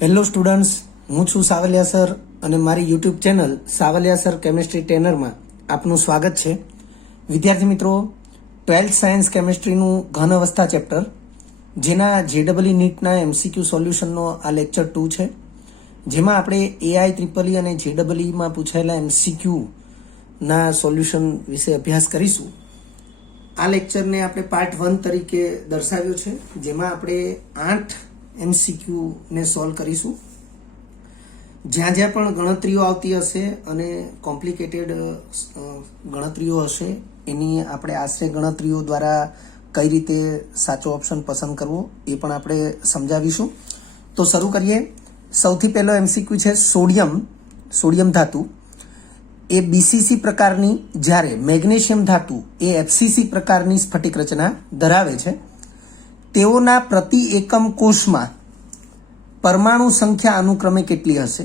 Hello students, હું છું Savaliya sir અને મારી YouTube channel Savaliya sir chemistry ટ્રેનરમાં આપનું સ્વાગત છે. વિદ્યાર્થી મિત્રો, 12th સાયન્સ કેમિસ્ટ્રીનું ઘન અવસ્થા ચેપ્ટર જેના જેડબલઈ નીટના એમસીક્યુ સોલ્યુશનનો આ લેક્ચર 2 છે, જેમાં આપણે એઆઈ ટ્રિપલઈ અને જેડબલઈમાં પૂછાયેલા એમસીક્યુના સોલ્યુશન વિશે અભ્યાસ કરીશું. આ લેક્ચરને આપણે પાર્ટ 1 તરીકે દર્શાવ્યો છે, જેમાં આપણે 8 એમસીક્યુને સોલ્વ કરીશું. જ્યાં જ્યાં પણ ગણતરીઓ આવતી હશે અને કોમ્પ્લિકેટેડ ગણતરીઓ હશે, એની આપણે આશરે ગણતરીઓ દ્વારા કઈ રીતે સાચો ઓપ્શન પસંદ કરવો એ પણ આપણે સમજાવીશું. તો શરૂ કરીએ. સૌથી પહેલો એમસીક્યુ છે સોડિયમ ધાતુ એ બીસીસી પ્રકારની, જ્યારે મેગ્નેશિયમ ધાતુ એ એફસીસી પ્રકારની સ્ફટિક રચના ધરાવે છે. તેઓના પ્રતિ એકમ કોષમાં પરમાણુ સંખ્યા અનુક્રમે કેટલી હશે?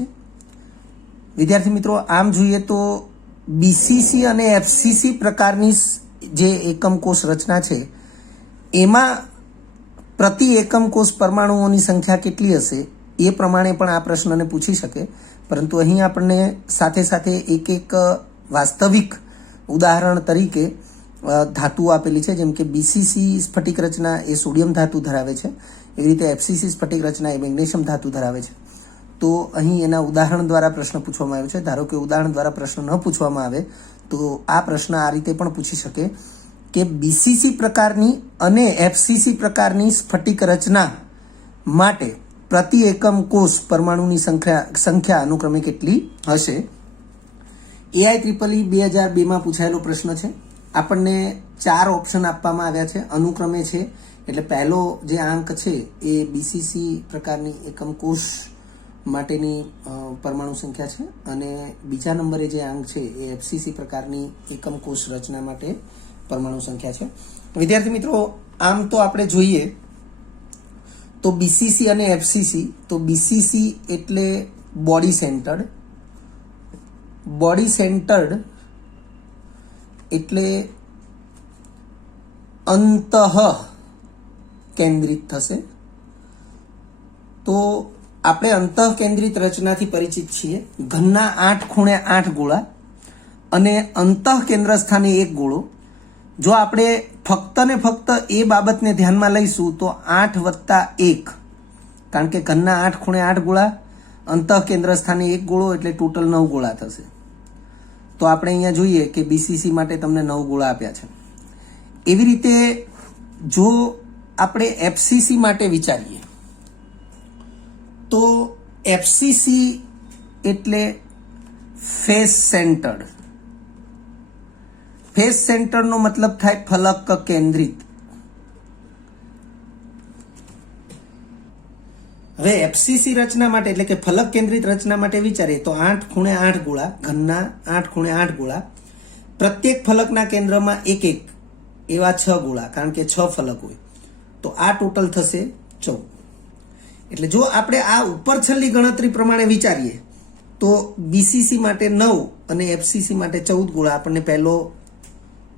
વિદ્યાર્થી મિત્રો, આમ જોઈએ તો બીસીસી અને એફસીસી પ્રકારની જે એકમ કોષ રચના છે એમાં પ્રતિ એકમ કોષ પરમાણુઓની સંખ્યા કેટલી હશે એ પ્રમાણે પણ આ પ્રશ્નને પૂછી શકે. પરંતુ અહીં આપણને સાથે સાથે એક એક વાસ્તવિક ઉદાહરણ તરીકે ધાતુઓ આપેલી છે. જેમ કે બીસીસી સ્ફટિક રચના એ સોડિયમ ધાતુ ધરાવે છે, એવી રીતે એફસીસી સ્ફટિક રચના એ મેગ્નેશિયમ ધાતુ ધરાવે છે. તો અહીં એના ઉદાહરણ દ્વારા પ્રશ્ન પૂછવામાં આવ્યો છે. ધારો કે ઉદાહરણ દ્વારા પ્રશ્ન ન પૂછવામાં આવે તો આ પ્રશ્ન આ રીતે પણ પૂછી શકે કે બીસીસી પ્રકારની અને એફસીસી પ્રકારની સ્ફટિક રચના માટે પ્રતિ એકમ કોષ પરમાણુની સંખ્યા અનુક્રમે કેટલી હશે? એઆઈ ટ્રિપલઈ 2002માં પૂછાયેલો પ્રશ્ન છે. આપણને 4 ઓપ્શન આપવામાં આવ્યા છે. અનુક્રમે છે એટલે પહેલો જે આંક છે એ બીસીસી પ્રકારની એકમ કોષ માટેની પરમાણુ સંખ્યા છે અને બીજા નંબરે જે આંક છે એ એફસીસી પ્રકારની એકમ કોષ રચના માટે પરમાણુ સંખ્યા છે. વિદ્યાર્થી મિત્રો, આમ તો આપણે જોઈએ તો બીસીસી અને એફસીસી, તો બીસીસી એટલે બોડી સેન્ટર્ડ એટલે અંતઃ કેન્દ્રિત થશે. તો આપણે અંતઃ કેન્દ્રિત રચનાથી પરિચિત છીએ. ઘનના 8 ખૂણે 8 ગોળા અને અંતઃ કેન્દ્ર સ્થાને એક ગોળો. જો આપણે ફક્ત ને ફક્ત એ બાબતને ધ્યાનમાં લઈશું તો 8 વત્તા 1, કારણ કે ઘનના 8 ખૂણે 8 ગોળા, અંતઃ કેન્દ્ર સ્થાને એક ગોળો એટલે ટોટલ 9 ગોળા થશે. તો આપણે અહીંયા જોઈએ કે બીસીસી માટે તમને 9 ગોળા આપ્યા છે. એવી રીતે જો આપણે એફસીસી માટે વિચારીએ તો એફસીસી એટલે ફેસ સેન્ટરનો મતલબ થાય ફલક કેન્દ્રિત. હવે એફસીસી રચના માટે એટલે કે ફલક કેન્દ્રિત રચના માટે વિચારીએ તો 8 ખૂણે 8 ગોળા, ઘનના 8 ખૂણે 8 ગોળા, પ્રત્યેક ફલકના કેન્દ્રમાં એક એક એવા 6 ગોળા, કારણ કે 6 ફલક હોય, તો આ ટોટલ થશે 14. એટલે જો આપણે આ ઉપર છેલ્લી ગણતરી પ્રમાણે વિચારીએ તો બીસીસી માટે 9 અને એફસીસી માટે 14 ગોળા આપણને પહેલો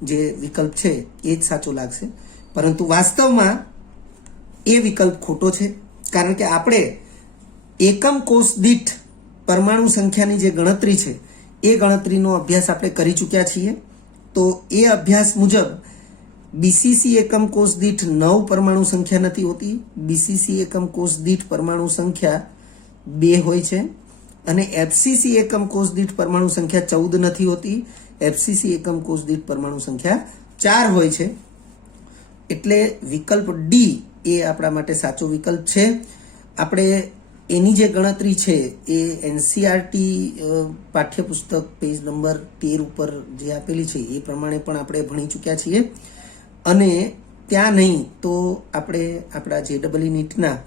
જે વિકલ્પ છે એ જ સાચો લાગશે. પરંતુ વાસ્તવમાં એ વિકલ્પ ખોટો છે, કારણ કે આપણે એકમ કોષ દીઠ પરમાણુ સંખ્યાની જે ગણતરી છે એ ગણતરીનો અભ્યાસ આપણે કરી ચૂક્યા છીએ. તો એ અભ્યાસ મુજબ બીસીસી એકમ કોષ દીઠ 9 પરમાણુ સંખ્યા નથી હોતી. બીસીસી એકમ કોષ દીઠ પરમાણુ સંખ્યા 2 હોય છે અને એફસીસી એકમ કોષ દીઠ પરમાણુ સંખ્યા 14 નથી હોતી. એફસીસી એકમ કોષ દીઠ પરમાણુ સંખ્યા 4 હોય છે. એટલે વિકલ્પ ડી એ આપણા માટે સાચો વિકલ્પ છે. આપણે એની જે ગણતરી છે એ એનસીઆરટી પાઠ્યપુસ્તક પેજ નંબર 13 ઉપર જે આપેલી છે એ પ્રમાણે પણ આપણે ભણી ચૂક્યા છીએ. અને ત્યાં નહીં તો આપણે આપણા જેડબલઈ નીટના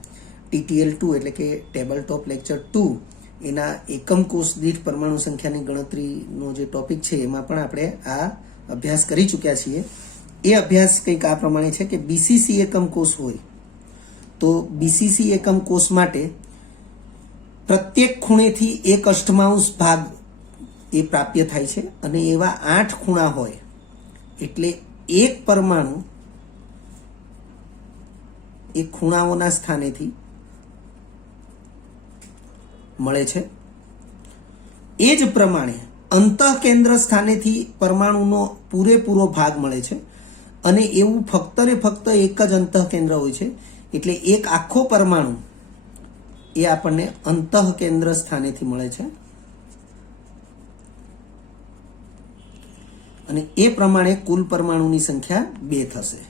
TTL 2 એટલે કે ટેબલ ટોપ લેક્ચર 2 એના એકમ કોષ દીઠ પરમાણુ સંખ્યાની ગણતરીનો જે ટોપિક છે એમાં પણ આપણે આ અભ્યાસ કરી ચૂક્યા છીએ. એ અભ્યાસ કંઈક આ પ્રમાણે છે કે બીસીસી એકમ કોષ હોય તો બીસીસી એકમ કોષ માટે પ્રત્યેક ખૂણેથી 1/8 ભાગ એ પ્રાપ્ય થાય છે અને એવા 8 ખૂણા હોય એટલે એક પરમાણુ એ ખૂણાઓના સ્થાનેથી મળે છે. એ જ પ્રમાણે અંતઃકેન્દ્ર સ્થાનેથી પરમાણુનો પૂરેપૂરો ભાગ મળે છે અને એવું ફક્ત ને ફક્ત એક જ અંતઃકેન્દ્ર હોય છે. એટલે એક આખો પરમાણુ એ આપણને અંતઃકેન્દ્ર સ્થાનેથી મળે છે અને એ પ્રમાણે કુલ પરમાણુની સંખ્યા 2 થશે.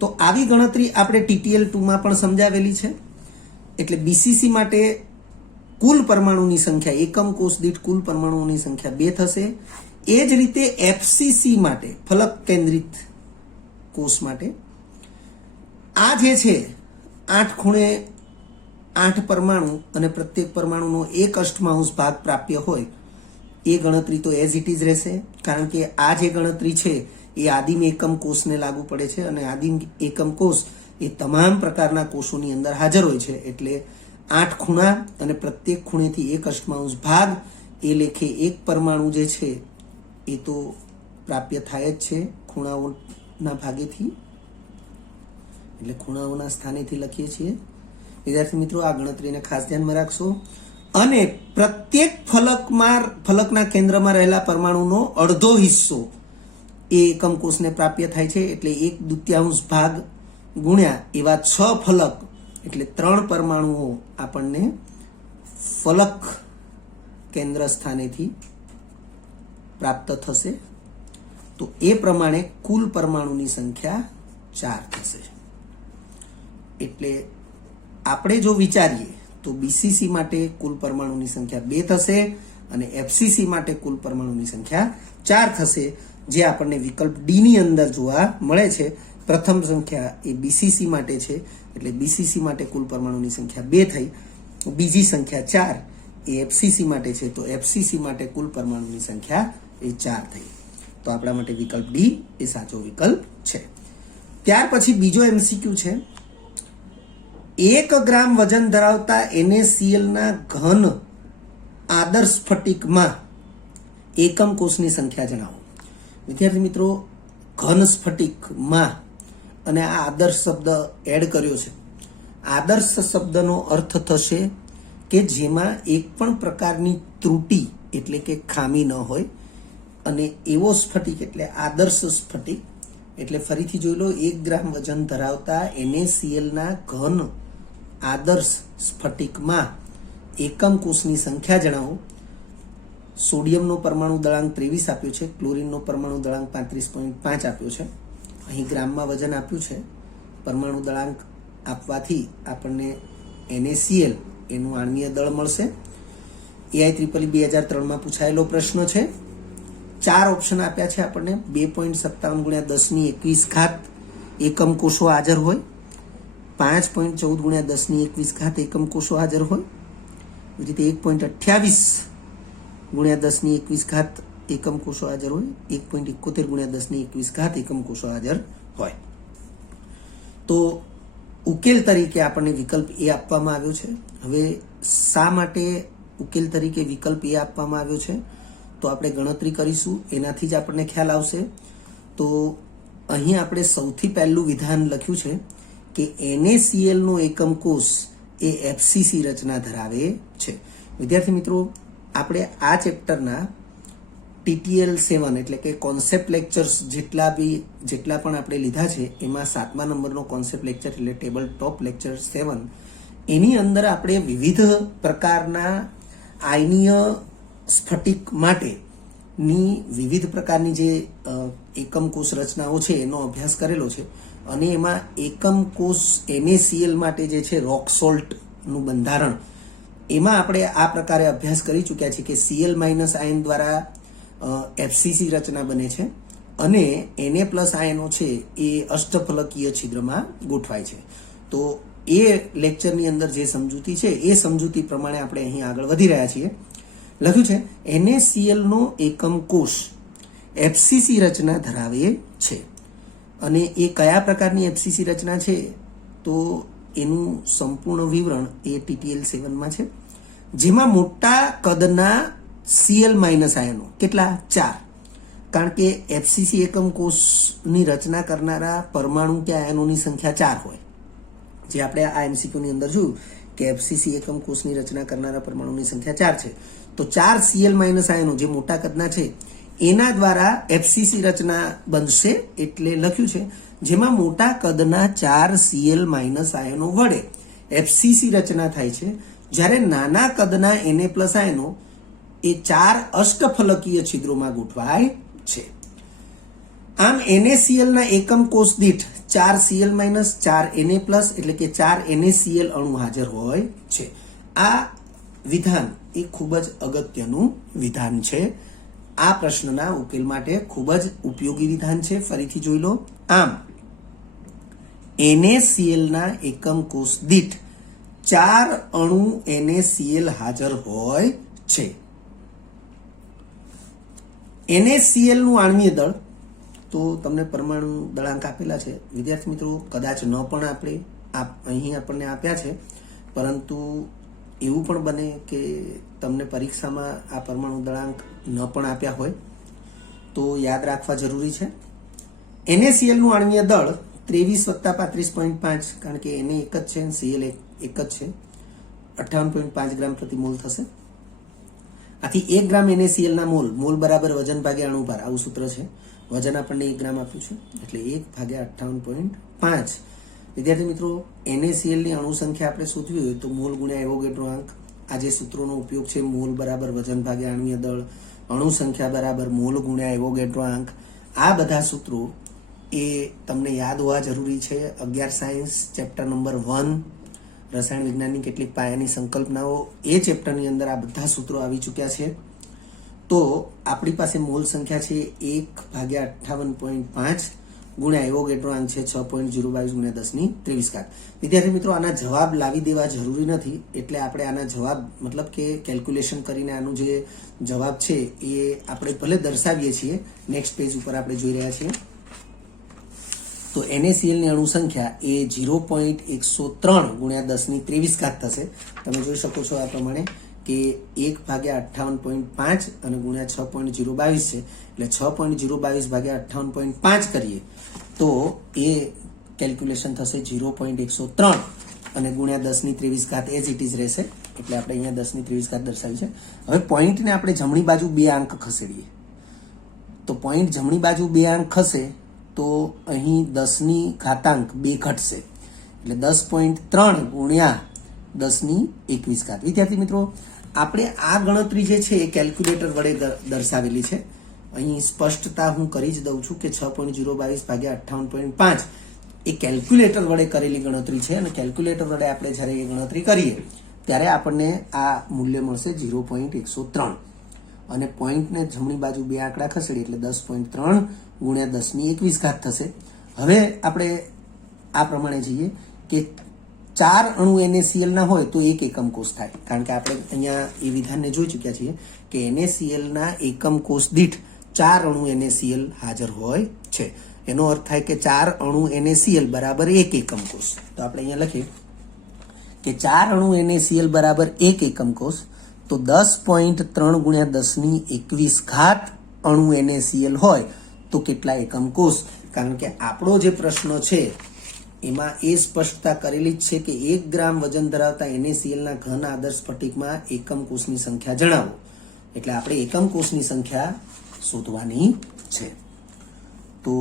તો આવી ગણતરી આપણે TTL2 માં પણ સમજાવેલી છે. એટલે BCC માટે કુલ પરમાણુની સંખ્યા એકમ કોષ દીઠ કુલ પરમાણુઓની સંખ્યા 2 થશે. એ જ રીતે FCC માટે ફલક કેન્દ્રિત કોષ માટે આ જે છે 8 ખૂણે 8 પરમાણુ અને પ્રત્યેક પરમાણુનો 1/8 ભાગ પ્રાપ્ય હોય એ ગણતરી તો એઝ ઇટ ઇઝ રહેશે. કારણ કે આ જે ગણતરી છે એ આદિમ એકમ કોષને લાગુ પડે છે અને આદિમ એકમ કોષ એ તમામ પ્રકારના કોષોની અંદર હાજર હોય છે. એટલે 8 ખૂણા અને પ્રત્યેક ખૂણેથી 1/8 ભાગ એ લેખે એક પરમાણુ જે છે એ તો પ્રાપ્ય થાય જ છે ખૂણાઓના ભાગેથી. એટલે ખૂણાઓના સ્થાનેથી લખીએ છીએ. વિદ્યાર્થી મિત્રો, આ ગણતરીને ખાસ ધ્યાનમાં રાખશો. અને પ્રત્યેક ફલકના કેન્દ્રમાં રહેલા પરમાણુનો અડધો હિસ્સો એ એકમ કોષને પ્રાપ્ય થાય છે. એટલે 1/2 ભાગ ગુણ્યા એવા 6 ફલક એટલે 3 પરમાણુઓ આપણને ફલક કેન્દ્ર સ્થાનેથી પ્રાપ્ત થશે. તો એ પ્રમાણે કુલ પરમાણુની સંખ્યા 4 થશે. એટલે આપણે જો વિચારીએ તો BCC માટે કુલ પરમાણુની સંખ્યા 2 થશે અને FCC માટે કુલ પરમાણુની સંખ્યા 4 થશે, જે આપણને વિકલ્પ D ની અંદર જોવા મળે છે. પ્રથમ સંખ્યા એ BCC માટે છે એટલે BCC માટે કુલ પરમાણુની સંખ્યા 2 થઈ. બીજી સંખ્યા 4 એ FCC માટે છે તો FCC માટે કુલ પરમાણુની સંખ્યા એ 4 થઈ. તો આપણા માટે વિકલ્પ D એ સાચો વિકલ્પ છે. ત્યાર પછી બીજો MCQ છે. 1 ગ્રામ વજન ધરાવતા NaCl ના ઘન આદર્શ સ્ફટિકમાં એકમ કોષની સંખ્યા જણાવો. વિદ્યાર્થી મિત્રો, ઘન સ્ફટિકમાં અને આ આદર્શ શબ્દ એડ કર્યો છે. આદર્શ શબ્દનો અર્થ થશે કે જેમાં એક પણ પ્રકારની ત્રુટિ એટલે કે ખામી ન હોય અને એવો સ્ફટિક એટલે આદર્શ સ્ફટિક. એટલે ફરીથી જોઈ લો, 1 ગ્રામ વજન ધરાવતા NaCl ના ઘન આદર્શ સ્ફટિકમાં એકમ કોષની સંખ્યા જણાવો. સોડિયમનો પરમાણુ દળાંક 23 આપ્યો છે, ક્લોરીનનો પરમાણુ દળાંક 35.5 આપ્યો છે. અહીં ગ્રામમાં વજન આપ્યું છે. પરમાણુ દળાંક આપવાથી આપણને NaCl એનું આણ્વીય દળ મળશે. EIEEE 2003 પૂછાયેલો પ્રશ્ન છે. 4 ઓપ્શન આપ્યા છે આપણને. 2.57 × 10⁻21 એકમ કોષો હાજર હોય, 5.14 × 10⁻21 એકમ કોષો હાજર હોય, એ રીતે 1.28 × 10⁻21 એકમ કોષો હાજર હોય, 1.71 × 10⁻21 એકમ કોષો હાજર હોય. તો ઉકેલ તરીકે આપણને વિકલ્પ એ આપવામાં આવ્યો છે. હવે શા માટે ઉકેલ તરીકે વિકલ્પ એ આપવામાં આવ્યો છે તો આપણે ગણતરી કરીશું, એનાથી જ આપણને ખ્યાલ આવશે. તો અહીં આપણે સૌથી પહેલું વિધાન લખ્યું છે કે NaCl નો એકમ કોષ એ FCC રચના ધરાવે છે. વિદ્યાર્થી મિત્રો, આપણે આ ચેપ્ટરના TTL7 એટલે કે કોન્સેપ્ટ લેક્ચર્સ જેટલા પણ આપણે લીધા છે એમાં 7મા નંબરનો કોન્સેપ્ટ લેક્ચર એટલે ટેબલ ટોપ લેક્ચર 7, એની અંદર આપણે વિવિધ પ્રકારના આયનીય સ્ફટિક માટેની વિવિધ પ્રકારની જે એકમ કોષ રચનાઓ છે એનો અભ્યાસ કરેલો છે. અને એમાં એકમ કોષ NaCl માટે જે છે રોક સોલ્ટનું બંધારણ, એમાં આપણે આ પ્રકારે અભ્યાસ કરી ચૂક્યા છીએ કે Cl- આયન દ્વારા FCC રચના બને છે અને Na+ આયનો છે એ અષ્ટફલકીય છિદ્રમાં ગોઠવાય છે. તો એ લેક્ચરની અંદર જે સમજૂતી છે એ સમજૂતી પ્રમાણે આપણે અહીં આગળ વધી રહ્યા છીએ. લખ્યું છે NaCl નો એકમ કોષ FCC રચના ધરાવે છે. અને એ કયા પ્રકારની FCC રચના છે તો એનું સંપૂર્ણ વિવરણ એ TTL7 છે, જેમાં મોટા કદના Cl- આયનો કેટલા 4, કારણ કે FCC એકમ કોષની રચના કરનારા પરમાણુ કે આયનોની સંખ્યા 4 હોય જે આપણે આ એમસીક્યુની અંદર જોયું કે એફસીસી એકમ કોષની રચના કરનારા પરમાણુની સંખ્યા 4 છે. તો 4 Cl- આયનો જે મોટા કદના છે એના દ્વારા એફસીસી રચના બનશે, એટલે લખ્યું છે જેમાં મોટા કદના 4 Cl- આયનો વડે એફસીસી રચના થાય છે, જ્યારે નાના કદના Na+ આયનો એ 4 અષ્ટફલકીય છિદ્રોમાં ગોઠવાય છે. આમ NaCl ના એકમ કોષ દીઠ 4 Cl- 4 Na+, એટલે કે 4 NaCl અણુ હાજર હોય છે. આ વિધાન એ ખૂબ જ અગત્યનું વિધાન છે. આ પ્રશ્નના ઉકેલ માટે ખૂબ જ ઉપયોગી વિધાન છે. ફરીથી જોઈ લો. આમ NaCl ના એકમ કોષ દીઠ 4 અણુ NaCl હાજર હોય છે. NaCl નું આણ્વીય દળ તો તમને પરમાણુ દળાંક આપેલા છે વિદ્યાર્થી મિત્રો, કદાચ ન પણ આપણે અહીં આપણને આપ્યા છે, પરંતુ એવું પણ બને કે તમને પરીક્ષામાં આ પરમાણુ દળાંક ન પણ આપ્યા હોય, તો યાદ રાખવા જરૂરી છે. NaCl નું આણ્વીય દળ 23 + 35.5, કારણ કે Na એક જ છે, Cl એક જ છે, 58.5 ગ્રામ પ્રતિ મોલ થશે. આથી 1 ગ્રામ NaCl ના મોલ બરાબર વજન ભાગ્યા અણુભાર, આવું સૂત્ર છે. વજન આપણને 1 ગ્રામ આપ્યું છે, એટલે 1/58.5. વિદ્યાર્થી મિત્રો, NaCl ની અણુ સંખ્યા આપણે શોધવી હોય તો મોલ ગુણ્યા એવોગેડ્રો આંક, આ જે સૂત્રોનો ઉપયોગ છે, મોલ બરાબર વજન ભાગ્યા આણ્વીય દળ, અણુ સંખ્યા બરાબર મોલ ગુણ્યા એવોગેડ્રો આંક, આ બધા સૂત્રો એ તમને યાદ હોવા જરૂરી છે. 11 સાયન્સ ચેપ્ટર નંબર 1 રસાયણ વિજ્ઞાનની કેટલીક પાયાની સંકલ્પનાઓ, એ ચેપ્ટરની અંદર આ બધા સૂત્રો આવી ચૂક્યા છે. તો આપણી પાસે મોલ સંખ્યા છે 1/58.5 ગુણ્યા એવોગેડ્રો આંક છે 6.022 × 10⁻²3. વિદ્યાર્થી મિત્રો, આના જવાબ લાવી દેવા જરૂરી નથી, એટલે આપણે આના જવાબ મતલબ કે કેલ્ક્યુલેશન કરીને આનું જે જવાબ છે એ આપણે ભલે દર્શાવીએ છીએ. નેક્સ્ટ પેજ ઉપર આપણે જોઈ રહ્યા છીએ. તો NaCl ની અણુ સંખ્યા એ 0.103 × 10⁻23 થશે. તમે જોઈ શકો છો આ પ્રમાણે કે 1/58.5 અને ગુણ્યા 6.022 છે, એટલે 6.022/58.5 કરીએ તો એ કેલ્ક્યુલેશન થશે 0.103 અને ગુણ્યા 10⁻23 એઝ ઇટ ઇઝ રહેશે, એટલે આપણે અહીંયા 10⁻23 દર્શાવી છે. હવે પોઈન્ટને આપણે જમણી બાજુ 2 અંક ખસેડીએ, તો પોઈન્ટ જમણી બાજુ 2 અંક ખસે તો અહીં 10⁻2 ઘટશે, એટલે 10.3 ગુણ્યા 10⁻21. વિદ્યાર્થી મિત્રો, આપણે આ ગણતરી જે છે એ કેલ્ક્યુલેટર વડે દર્શાવેલી છે. અહીં સ્પષ્ટતા હું કરી જ દઉં છું કે 6.022/58.5 એ કેલ્ક્યુલેટર વડે કરેલી ગણતરી છે, અને કેલ્ક્યુલેટર વડે આપણે જ્યારે એ ગણતરી કરીએ ત્યારે આપણને આ મૂલ્ય મળશે 0.103, અને પોઈન્ટને જમણી બાજુ 2 આંકડા ખસેડી એટલે 10.3 ગુણ્યા 10⁻21 થશે. હવે આપણે આ પ્રમાણે જઈએ કે 4 અણુ NaCl ના હોય તો 1 એકમ કોષ થાય, કારણ કે આપણે અહીંયા એ વિધાનને જોઈ ચૂક્યા છીએ કે NaCl ના એકમ કોષ દીઠ 4 અણુ NaCl હાજર હોય છે. એનો અર્થ થાય કે 4 અણુ NaCl બરાબર 1 એકમ કોષ. તો આપણે અહીંયા લખીએ કે 4 અણુ NaCl બરાબર 1 એકમ કોષ, તો 10.3 ગુણ્યા 10⁻21 અણુ NaCl હોય તો કેટલા એકમ કોષ? કારણ કે આપણો જે પ્રશ્ન છે એમાં એ સ્પષ્ટતા કરેલી જ છે કે 1 ગ્રામ વજન ધરાવતા NaCl ના ઘન આદર્શ સ્ફટિકમાં એકમ કોષની સંખ્યા જણાવો, એટલે આપણે એકમ કોષની સંખ્યા શોધવાની છે. તો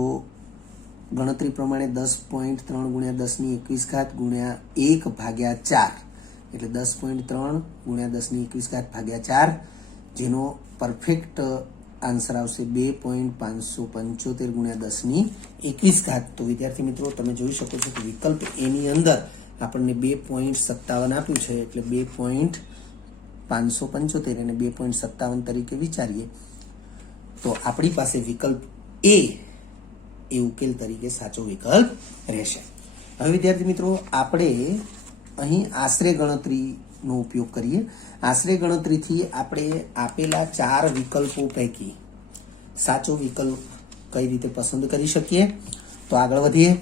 ગણતરી પ્રમાણે 10.3 ગુણ્યા 10⁻21 ગુણ્યા 1/4, એટલે 10.3 ગુણ્યા 10⁻21/4, જેનો પરફેક્ટ આન્સર આવશે 2.575 ગુણ્યા 10⁻21. તો વિદ્યાર્થી મિત્રો, તમે જોઈ શકો છો કે વિકલ્પ એ ની અંદર આપણને 2.57 આપ્યું છે, એટલે 2.575 અને 2.57 તરીકે વિચારીએ તો આપણી પાસે વિકલ્પ એ ઉકેલ તરીકે સાચો વિકલ્પ રહેશે. હવે વિદ્યાર્થી મિત્રો, આપણે અહીં આશરે ગણતરીનો ઉપયોગ કરીએ. આશરે ગણતરીથી આપણે આપેલા 4 વિકલ્પો પૈકી સાચો વિકલ્પ કઈ રીતે પસંદ કરી શકીએ, તો આગળ વધીએ.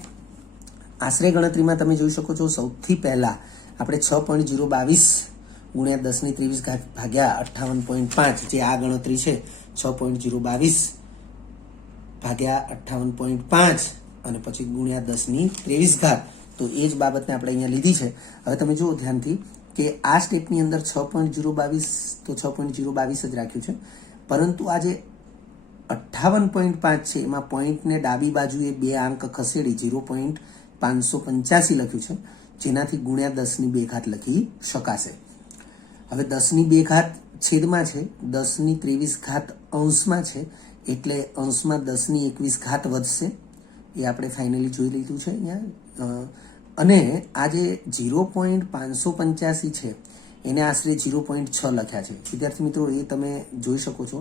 આશરે ગણતરીમાં તમે જોઈ શકો છો, સૌથી પહેલા આપણે 6.022 ગુણ્યા 10⁻23/58.5, જે આ ગણતરી છે 6.022/58.5 અને પછી ગુણ્યા 10⁻23, તો એ જ બાબતને આપણે અહીંયા લીધી છે. હવે તમે જુઓ ધ્યાનથી કે આ સ્ટેપની અંદર 6.022 તો 6.022 જ રાખ્યું છે, પરંતુ આ જે 58.5 છે એમાં પોઈન્ટને ડાબી બાજુએ 2 અંક ખસેડી 0.585 લખ્યું છે, જેનાથી ગુણ્યા 10 ઘાત લખી શકાશે. હવે 10 ઘાત છેદમાં છે, 10 ઘાત અંશમાં છે, એટલે અંશમાં 10 ઘાત વધશે. એ આપણે ફાઇનલી જોઈ લીધું છે અહીંયા. અને આ જે 0.585 છે એને આશરે 0.6 લખ્યા છે. વિદ્યાર્થી મિત્રો, એ તમે જોઈ શકો છો.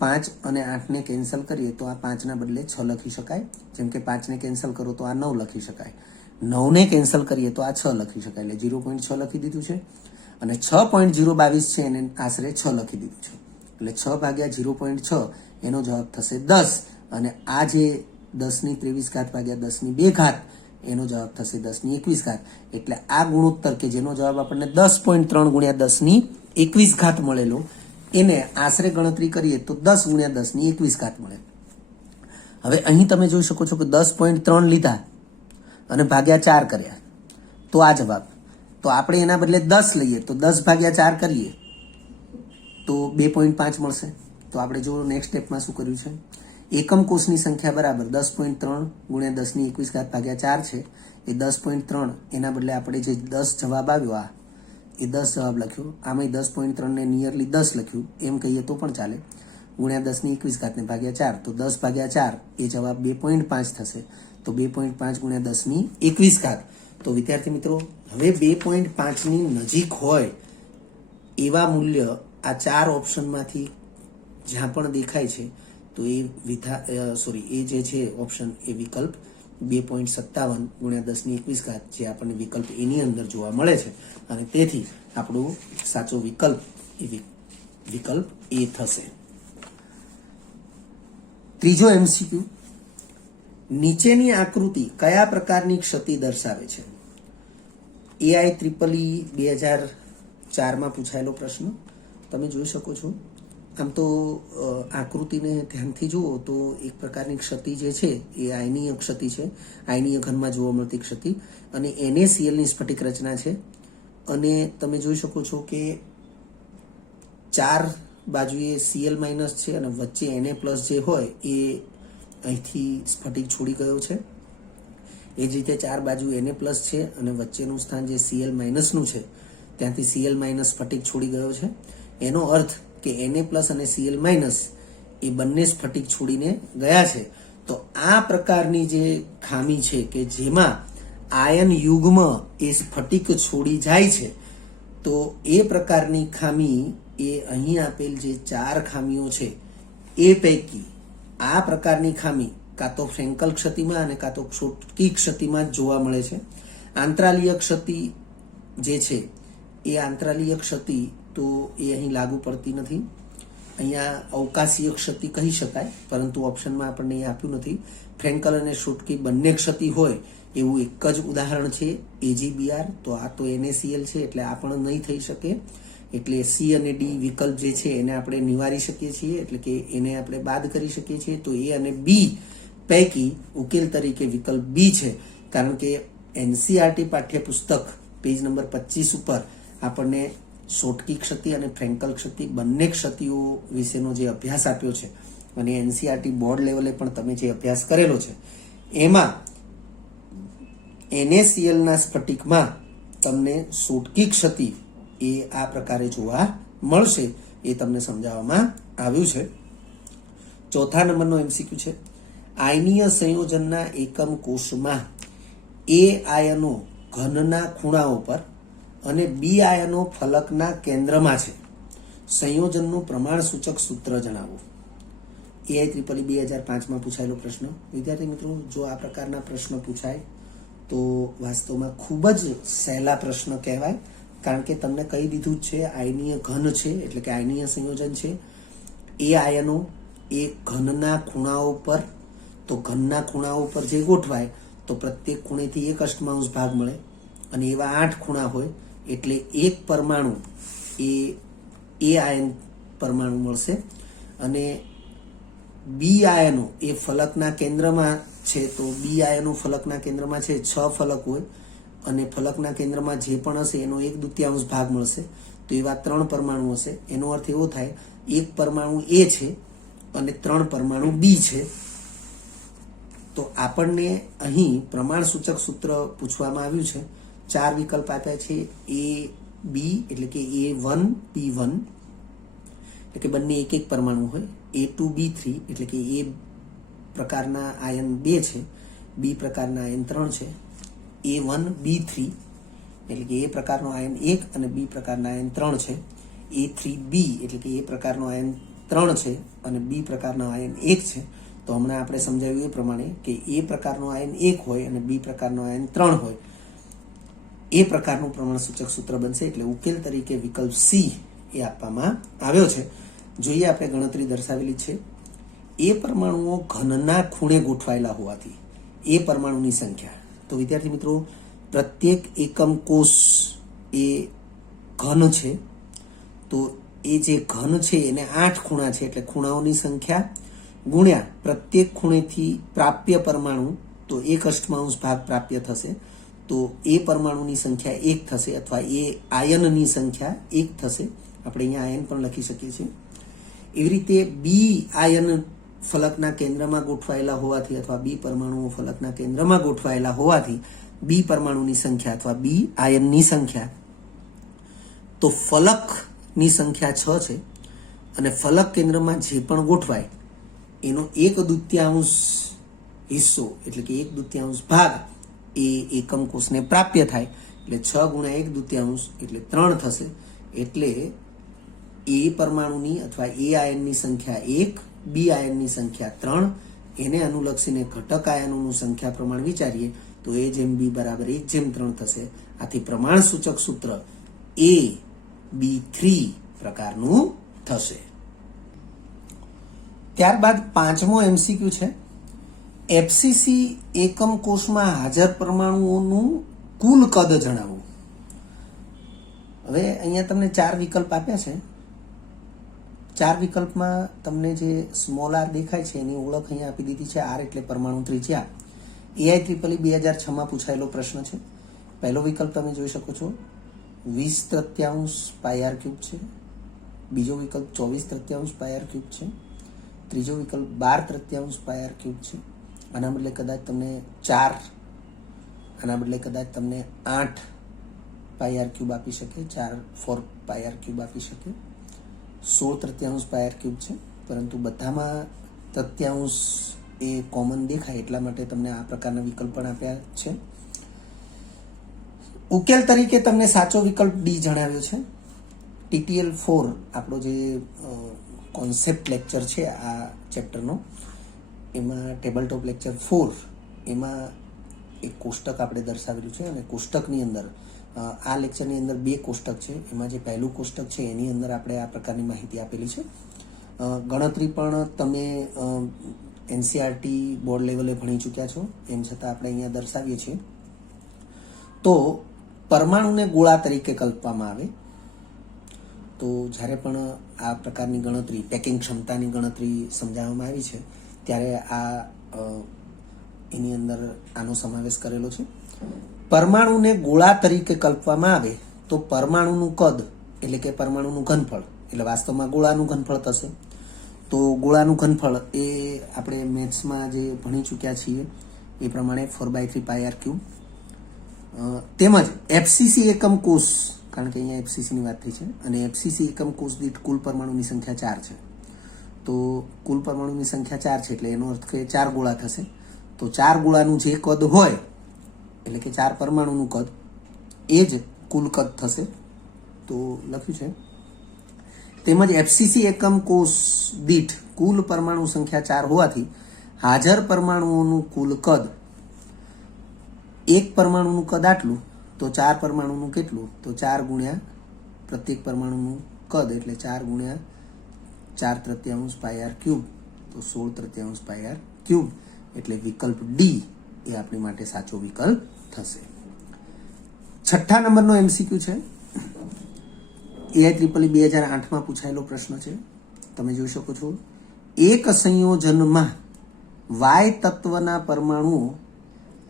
5 અને 8ને કેન્સલ કરીએ તો આ 5ના બદલે 6 લખી શકાય. જેમ કે 5ને કેન્સલ કરો તો આ 9 લખી શકાય. 9ને કેન્સલ કરીએ તો આ 6 લખી શકાય. એટલે 0.6 લખી દીધું છે. અને 6.022 છે એને આશરે 6 લખી દીધું છે. એટલે 6 ભાગ્યા 0.6 એનો જવાબ થશે 10. અને આ જે 10 ઘાત ભાગ્યા 10 ઘાત એનો જવાબ થશે 10 ઘાત. એટલે આ ગુણોત્તર કે જેનો જવાબ આપણને 10.3 ગુણ્યા 10 ઘાત મળેલો, એને આશરે ગણતરી કરીએ તો 10 ગુણ્યા 10 ઘાત મળે. હવે અહીં તમે જોઈ શકો છો કે 10.3 લીધા અને ભાગ્યા 4 કર્યા તો આ જવાબ. તો આપણે એના બદલે 10 લઈએ તો 10 ભાગ્યા 4 કરીએ તો 2.5 મળશે. તો આપણે જો નેક્સ્ટ સ્ટેપમાં શું કર્યું છે, એકમ કોષની સંખ્યા બરાબર 10.3 ગુણ્યા 10 ઘાત ભાગ્યા 4 છે. એ 10.3 એના બદલે આપણે જે 10 જવાબ આવ્યો આ એ 10 જવાબ લખ્યો. આમાં 10.3 ને નિયરલી 10 લખ્યું એમ કહીએ તો પણ ચાલે. ગુણ્યા 10 ઘાત ને ભાગ્યા 4 તો 10 ભાગ્યા 4 એ જવાબ 2.5 થશે. તો 2.5 ગુણ્યા 10 ઘાત. તો વિદ્યાર્થી મિત્રો, હવે 2.5ની નજીક હોય એવા મૂલ્ય આ 4 ઓપ્શનમાંથી જ્યાં પણ દેખાય છે તો એ એ જે છે ઓપ્શન એ વિકલ્પ 2.57 ગુણ્યા 10 ઘાત જે આપણને વિકલ્પ એની અંદર જોવા મળે છે. અને તેથી આપણો સાચો વિકલ્પ એ વિકલ્પ એ થશે. ત્રીજો MCQ, નીચેની આકૃતિ કયા પ્રકારની ક્ષતિ દર્શાવે છે? AIEEE 2004માં પૂછાયેલો પ્રશ્ન તમે જોઈ શકો છો. આમ તો આકૃતિને ધ્યાનથી જુઓ તો એક પ્રકારની ક્ષતિ જે છે એ આયનીય ક્ષતિ છે, આયનીય ઘનમાં જોવા મળતી ક્ષતિ. અને NaClની સ્ફટિક રચના છે. અને તમે જોઈ શકો છો કે 4 બાજુએ Cl- છે અને વચ્ચે Na+ જે હોય એ અહીંથી સ્ફટિક છોડી ગયો છે. એ જ રીતે 4 બાજુ Na+ છે અને વચ્ચેનું સ્થાન જે Cl- નું છે ત્યાંથી Cl- સ્ફટિક છોડી ગયો છે. એનો અર્થ કે Na+ અને Cl- એ બંને સ્ફટિક છોડીને ગયા છે. તો આ પ્રકારની જે ખામી છે કે જેમાં આયન યુગ્મ એ સ્ફટિક છોડી જાય છે, તો એ પ્રકારની ખામી એ અહીં આપેલ જે 4 ખામીઓ છે એ પૈકી આ પ્રકારની ખામી કાં તો ફ્રેન્કલ ક્ષતિમાં અને કાં તો શોટકી ક્ષતિમાં જ જોવા મળે છે. આંતરાલીય ક્ષતિ જે છે એ આંતરાલીય ક્ષતિ તો એ અહીં લાગુ પડતી નથી. અહીંયા અવકાશીય ક્ષતિ કહી શકાય, પરંતુ ઓપ્શનમાં આપણને એ આપ્યું નથી. ફ્રેન્કલ અને શોટકી બંને ક્ષતિ હોય એવું એક જ ઉદાહરણ છે AGBR. તો આ તો NaCl છે એટલે આ પણ નહીં થઈ શકે. એટલે C અને D વિકલ્પ જે છે એને આપણે નિવારી શકીએ છીએ, એટલે કે એને આપણે બાદ કરી શકીએ છીએ. તો A અને B પૈકી ઉકેલ તરીકે વિકલ્પ B છે, કારણ કે NCERT પાઠ્યપુસ્તક પેજ નંબર 25 ઉપર આપણને શોટકી ક્ષતિ અને ફ્રેન્કલ ક્ષતિ બંને ક્ષતિઓ વિશેનો જે અભ્યાસ આપ્યો છે અને NCERT બોર્ડ લેવલે પણ તમે જે અભ્યાસ કરેલો છે એમાં NaClના સ્ફટિકમાં તમને શોટકી ક્ષતિ એ આ પ્રકારે જોવા મળશે. એ તમને સમજાવવામાં આવ્યું છે. ચોથા નંબરનો MCQ છે, આયનીય સંયોજનના એકમ કોષમાં A આયનો ઘનના ખૂણાઓ પર અને B આયનો ફલકના કેન્દ્રમાં છે. સંયોજનનું પ્રમાણ સૂચક સૂત્ર જણાવો. AIEEE 2005માં પૂછાયેલો પ્રશ્ન. વિદ્યાર્થી મિત્રો, જો આ પ્રકારના પ્રશ્ન પૂછાય તો વાસ્તવમાં ખૂબ જ સહેલા પ્રશ્ન કહેવાય, કારણ કે તમને કહી દીધું જ છે આયનીય ઘન છે એટલે કે આયનીય સંયોજન છે. એ આયનો એ ઘનના ખૂણાઓ પર, તો ઘનના ખૂણાઓ પર જે ગોઠવાય તો પ્રત્યેક ખૂણેથી 1 અષ્ટમાંશ ભાગ મળે અને એવા 8 ખૂણા હોય એટલે એક પરમાણુ એ આયન પરમાણુ મળશે. અને બી આયનો એ ફલકના કેન્દ્રમાં છે, તો બી આયનો ફલકના કેન્દ્રમાં છે 6 ફલક હોય અને ફલકના કેન્દ્રમાં જે પણ હશે એનો 1/2 ભાગ મળશે. તો એવા 3 પરમાણુ હશે. એનો અર્થ એવો થાય, એક પરમાણુ A છે અને 3 પરમાણુ B છે. તો આપણને અહીં પ્રમાણ સૂચક સૂત્ર પૂછવામાં આવ્યું છે. 4 વિકલ્પ આપ્યા છે, A B એટલે કે A1 B1 એટલે કે બંને એક એક પરમાણુ હોય, A2 B3 એટલે કે A પ્રકારના આયન 2 છે, B પ્રકારના આયન 3 છે, A1 B3 એટલે કે A પ્રકારનો આયન 1 અને B પ્રકારના આયન 3 છે, A3B એટલે કે A પ્રકારનો આયન 3 છે અને B પ્રકારનો આયન 1 છે. તો હમણાં આપણે સમજાવ્યું એ પ્રમાણે કે A પ્રકારનો આયન 1 હોય અને B પ્રકારનો આયન 3 હોય, એ પ્રકારનું પ્રમાણસૂચક સૂત્ર બનશે. એટલે ઉકેલ તરીકે વિકલ્પ C એ આપવામાં આવ્યો છે. જોઈએ આપણે ગણતરી દર્શાવેલી છે. એ પરમાણુઓ ઘનના ખૂણે ગોઠવાયેલા હોવાથી એ પરમાણુની સંખ્યા, તો વિદ્યાર્થી મિત્રો પ્રત્યેક એકમ કોષ એ ઘન છે. તો એ જે ઘન છે એને 8 ખૂણા છે, એટલે ખૂણાઓની સંખ્યા ગુણ્યા પ્રત્યેક ખૂણેથી પ્રાપ્ય પરમાણુ, તો 1/8 ભાગ પ્રાપ્ય થશે. તો એ પરમાણુની સંખ્યા 1 થશે અથવા એ આયનની સંખ્યા 1 થશે. આપણે અહીંયા આયન પણ લખી શકીએ છીએ. એવી રીતે બી આયન ફલકના કેન્દ્રમાં ગોઠવાયેલા હોવાથી અથવા બી પરમાણુઓ ફલકના કેન્દ્રમાં ગોઠવાયેલા હોવાથી બી પરમાણુની સંખ્યા અથવા બી આયનની સંખ્યા, તો ફલકની સંખ્યા 6 છે અને ફલક કેન્દ્રમાં જે પણ ગોઠવાય એનો 1/2 હિસ્સો એટલે કે 1/2 ભાગ એ એકમ કોષને પ્રાપ્ય થાય. એટલે 6 ગુણ્યા 1/2 એટલે 3 થશે. એટલે એ પરમાણુની અથવા એ આયનની સંખ્યા 1, બી આયનની સંખ્યા 3, એને અનુલક્ષીને ઘટક આયનોનું સંખ્યા પ્રમાણ વિચારીએ તો A/B બરાબર 1/3 થશે. આથી પ્રમાણ સૂચક સૂત્ર AB3 પ્રકારનું થશે. ત્યારબાદ 5મો MCQ છે, FCC એકમ કોષમાં હાજર પરમાણુઓનું કુલ કદ જણાવો. હવે અહીંયા તમને 4 વિકલ્પ આપ્યા છે. 4 વિકલ્પમાં તમને જે સ્મોલ r દેખાય છે એની ઓળખ અહીંયા આપી દીધી છે. R એટલે પરમાણુ ત્રિજ્યા. AIEEE 2006માં પૂછાયેલો પ્રશ્ન છે. પહેલો વિકલ્પ તમે જોઈ શકો છો 20/3 πr³ છે. બીજો વિકલ્પ 24/3 πr³ છે. ત્રીજો વિકલ્પ 12/3 πr³ છે. આના બદલે કદાચ તમને 4, આના બદલે કદાચ તમને 8 πr³ આપી શકે, 4 πr³ આપી શકે. 16/3 πr³ છે, પરંતુ બધામાં તૃતીયાંશ એ કોમન દેખાય એટલા માટે તમને આ પ્રકારના વિકલ્પ પણ આપ્યા છે. ઉકેલ તરીકે તમને સાચો વિકલ્પ ડી જણાવ્યો છે. TTL4 આપણો જે કોન્સેપ્ટ લેક્ચર છે આ ચેપ્ટરનો, એમાં ટેબલ ટોપ લેક્ચર 4 એમાં એક કોષ્ટક આપણે દર્શાવેલું છે અને કોષ્ટકની અંદર આ લેક્ચરની અંદર 2 કોષ્ટક છે. એમાં જે પહેલું કોષ્ટક છે એની અંદર આપણે આ પ્રકારની માહિતી આપેલી છે. ગણતરી પણ તમે NCERT બોર્ડ લેવલે ભણી ચૂક્યા છો, એમ છતાં આપણે અહીંયા દર્શાવીએ છીએ. તો પરમાણુને ગોળા તરીકે કલ્પવામાં આવે તો જ્યારે પણ આ પ્રકારની ગણતરી, પેકિંગ ક્ષમતાની ગણતરી સમજાવવામાં આવી છે ત્યારે એની અંદર આનો સમાવેશ કરેલો છે. પરમાણુને ગોળા તરીકે કલ્પવામાં આવે તો પરમાણુનું કદ એટલે કે પરમાણુનું ઘનફળ એટલે વાસ્તવમાં ગોળાનું ઘનફળ થશે. તો ગોળાનું ઘનફળ એ આપણે મેથ્સમાં જે ભણી ચૂક્યા છીએ એ પ્રમાણે 4/3 πr³. તેમજ FCC એકમ કોષ, કારણ કે અહીંયા FCCની વાત થઈ છે, અને FCC એકમ કોષ દીઠ કુલ પરમાણુની સંખ્યા 4 છે. તો કુલ પરમાણુની સંખ્યા 4 છે એટલે એનો અર્થ કે 4 ગોળા થશે. તો 4 ગોળાનું જે કદ હોય એટલે કે 4 પરમાણુનું કદ એ જ કુલ કદ થશે. તો લખ્યું છે. તેમજ FCC એકમ કોષ દીઠ કુલ પરમાણુ સંખ્યા 4 હોવાથી હાજર પરમાણુઓનું કુલ કદ, એક પરમાણુનું કદ આટલું તો 4 પરમાણુનું કેટલું, તો 4 ગુણ્યા પ્રત્યેક પરમાણુનું કદ એટલે 4 ગુણ્યા 4/3 πr³, તો 16/3 πr³ એટલે વિકલ્પ ડી એ આપણી માટે સાચો વિકલ્પ થશે. 6થા નંબરનો MCQ છે. AIEEE 2008માં પૂછાયેલો પ્રશ્ન છે. તમે જોઈ શકો છો, એક સંયોજનમાં Y તત્વના પરમાણુઓ